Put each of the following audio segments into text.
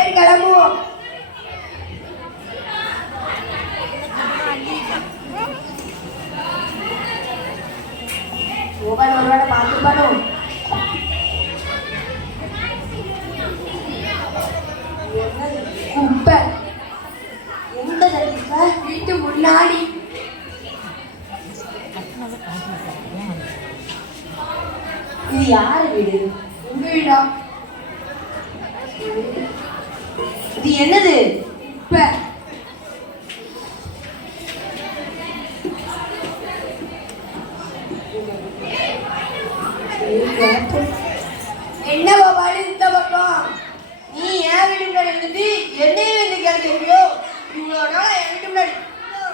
சரி கிளம்புவோம். கோபால் ஒருவேளை பார்த்துப்பானோ? குப்பை எந்த வீட்டு முன்னாடி. இது யாரு வீடு? உங்க வீடா? இது என்னது? குப்பை. என்ன கோபால் இந்த பக்கம்? நீ ஏன் வீட்டு முன்னாடி இருந்துட்டு என்னையும் வந்து கேட்கிறியோ? இவ்வளோ நாள் என் வீட்டு முன்னாடி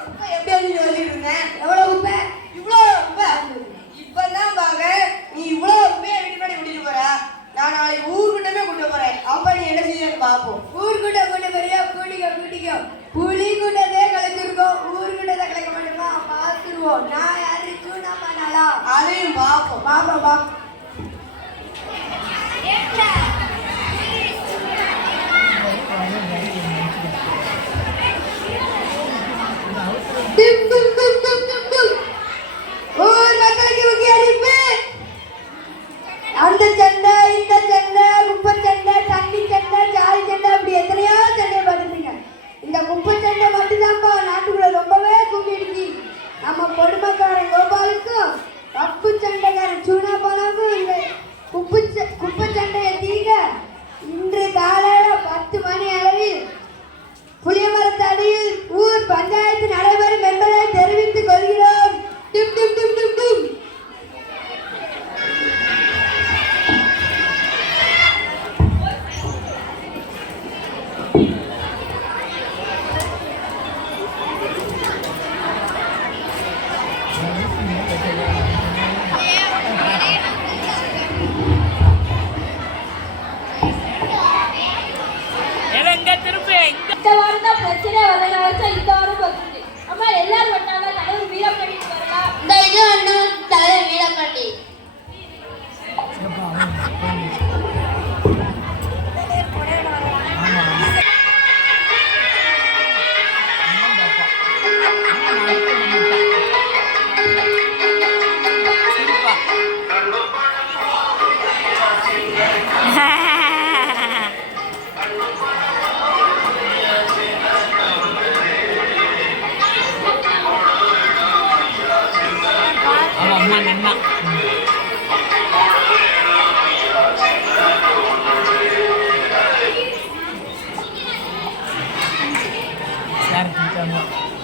குப்பை எப்படி வந்து சொல்லிட்டு இருந்தேன்? எவ்வளவு குப்பை? இவ்வளோ குப்பை இப்பதான் பாக்க நீ இவ்வளோ குப்பையை வீட்டு முன்னாடி விட்டுட்டு போற. நான் நாளைக்கு ஊர்கிட்டமே கூட்டு போறேன். அப்ப நீ என்ன செய்யன்னு பார்ப்போம். ஊர்கிட்ட கூட்ட போறியா? கூட்டிக்கோ. புலி கூட்டதே கலைச்சிருக்கோம், ஊர்கிட்டதை கலைக்க மாட்டோமா? பார்த்துருவோம். நான் யாரு சூனா பண்ணாலா? அதையும் பார்ப்போம். பாப்பா. ஊர் மக்களுக்கு முக்கிய அறிவிப்பு. அந்த சண்டை, இந்த சண்டை, குப்பை சண்டை, தண்ணி சண்டை, ஜாதி சண்டை, அப்படி எத்தனையோ சண்டையை பார்த்துருப்பீங்க. இந்த குப்பை சண்டை மட்டும்தான்ப்பா நாட்டுக்குள்ள ரொம்பவே கும்பிடுச்சு. நம்ம பொதுமக்காரன் கோபாலுக்கும் கப்பு சண்டைக்காரன் சூனா பாலாவுக்கும் இந்த குப்பை சண்டையை தீர்க்க இன்று காலையில 10 மணி அளவில் புளியமரத்தடியில் ஊர் பஞ்சாயத்து நடைபெறும் என்பதை தெரிவித்துக் கொள்கிறோம். டும் டும் டும் டும் டும். இந்த வாரம் தான் பிரச்சனை வரல. வருஷம் இந்த வாரம் போகுது. அம்மா எல்லாரும் வந்தாங்க. தலைவர் வீரப்பாண்டி வரலாம். இந்த இது வந்து தலைவர் வீரப்பாண்டி. Claro,